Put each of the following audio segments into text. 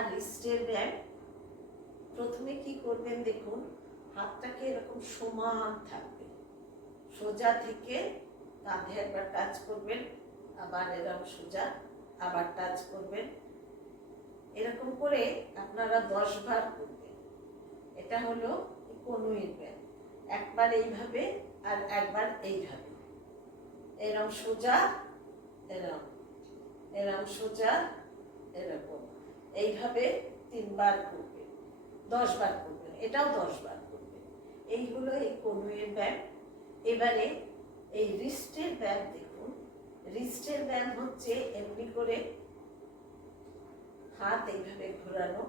আর রিস্টের ব্যায়াম প্রথমে কি করবেন দেখুন, হাতটাকে এরকম সমান থাকবে। সোজা থেকে কাঁধে একবার টাচ করবেন, আবার এরকম সোজা, আবার টাচ করবেন। এরকম করে আপনারা দশ বার করবেন। এটা হলো কনুইয়ের ব্যায়াম একবার এইভাবে আর একবার এইভাবে। এরম সোজা এরম এরম সোজা, এরকম। এইভাবে তিনবার করবেন দশ বার করবেন এটাও দশ বার করবেন এই হলো এই কনুইয়ের ব্যায়াম। এবারে এই রিস্টের ব্যায়াম দেখুন। রিস্টের ব্যায়াম হচ্ছে এমনি করে হাত এইভাবে ঘোরানো।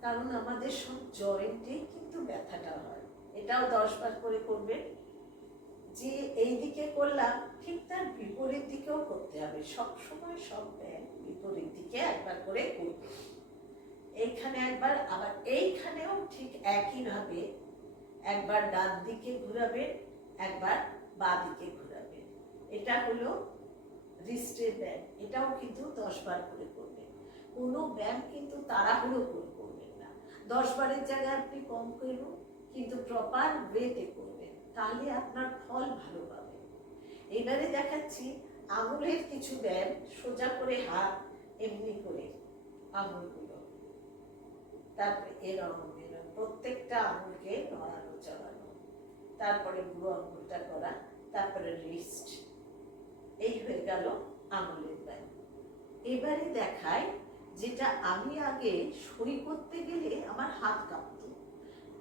কারণ আমাদের সব জয়েন্টেই কিন্তু ব্যথাটা হয়। এটাও দশ বার করে করবেন। যে এই দিকে করলাম, ঠিক তার বিপরীত দিকেও করতে হবে। সব সময় সব ব্যায়াম বিপরীত দিকে একবার করে করবে এইখানে একবার, আবার এইখানেও ঠিক একইভাবে একবার ডান দিকে ঘুরাবেন একবার বাঁ দিকে ঘুরাবেন এটা হলো রিস্টের ব্যায়াম এটাও কিন্তু দশ বার করে করবেন। কোনো ব্যায়াম কিন্তু তাড়াহুড়ো করে করবেন না। দশ বারের জায়গায় আপনি কম করুন, কিন্তু প্রপার ওয়েতে করবেন। তাহলে আপনার ফল ভালো পাবেন। এবারে দেখাচ্ছি আঙুলের কিছু ব্যায়াম সোজা করে হাত, এমনি করে আঙুলগুলো। তারপরে এরকম এরকম প্রত্যেকটা আঙুলকে নড়ানো, চড়ানো। তারপরে বুড়ো আঙুলটা করা, তারপরে রিস্ট। এই হয়ে গেল আঙুলের ব্যায়াম। এবারে দেখায় যেটা আমি আগে সই করতে গেলে আমার হাত কাঁপতো।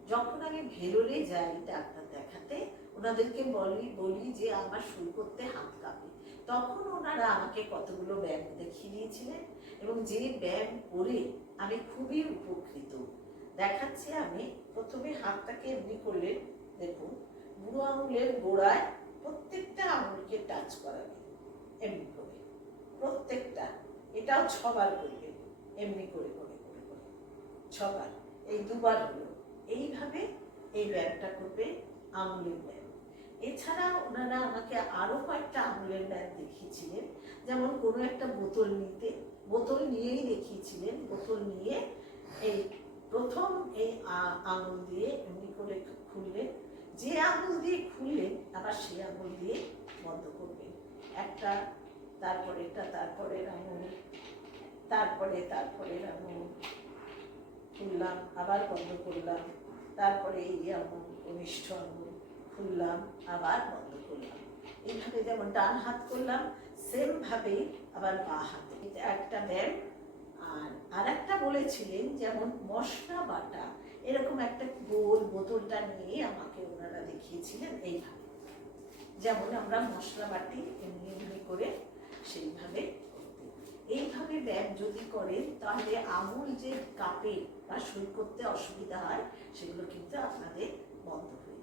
যখন আমি ভেলোরে যাই ডাক্তার দেখাতে ওনাদেরকে বলি বলি যে আমার শুরু করতে হাত কাঁপে। তখন ওনারা আমাকে কতগুলো ব্যায়াম দেখিয়ে দিয়েছিলেন এবং যে ব্যায়াম করে আমি খুবই উপকৃত। দেখাচ্ছি আমি প্রথমে হাতটাকে এমনি করলে দেখুন, বুড়ো আঙুলের গোড়ায় প্রত্যেকটা আঙুলকে টাচ করাবে এমনি করে, প্রত্যেকটা। এটাও ছবার করবে, এমনি করে করে করে করে, ছবার, এই দুবার হলো। এইভাবে এই ব্যায়ামটা করবে আঙুলের ব্যায়াম। এছাড়া ওনারা আমাকে আরও কয়েকটা আঙুলের ব্যাগ দেখিয়েছিলেন। যেমন কোনো একটা বোতল নিতে, বোতল নিয়েই দেখিয়েছিলেন। বোতল নিয়ে এই প্রথম এই আঙুল দিয়ে এমনি করে খুললেন। যে আঙুল দিয়ে খুললেন, আবার সেই আঙুল দিয়ে বন্ধ করবেন। একটা, তারপরে এটা তারপরে আঙুল, তারপরে তারপরে আঙুল খুললাম, আবার বন্ধ করলাম। তারপরে এই আঙুল, কনিষ্ঠ আঙুল। খুললাম, আবার বন্ধ করলাম। এইভাবে যেমন ডান হাত করলাম সেম ভাবে আবার বা হাতে। একটা ব্যায়াম। আর আর একটা বলেছিলেন যেমন মশলা বাটা, এরকম একটা গোল বোতলটা নিয়ে আমাকে ওনারা দেখিয়েছিলেন এইভাবে। যেমন আমরা মশলা বাটি এমনি এমনি করে সেইভাবে এইভাবে ব্যায়াম যদি করেন, তাহলে আঙুল যে কাপে বা সই করতে অসুবিধা হয়, সেগুলো কিন্তু আপনাদের বন্ধ হয়ে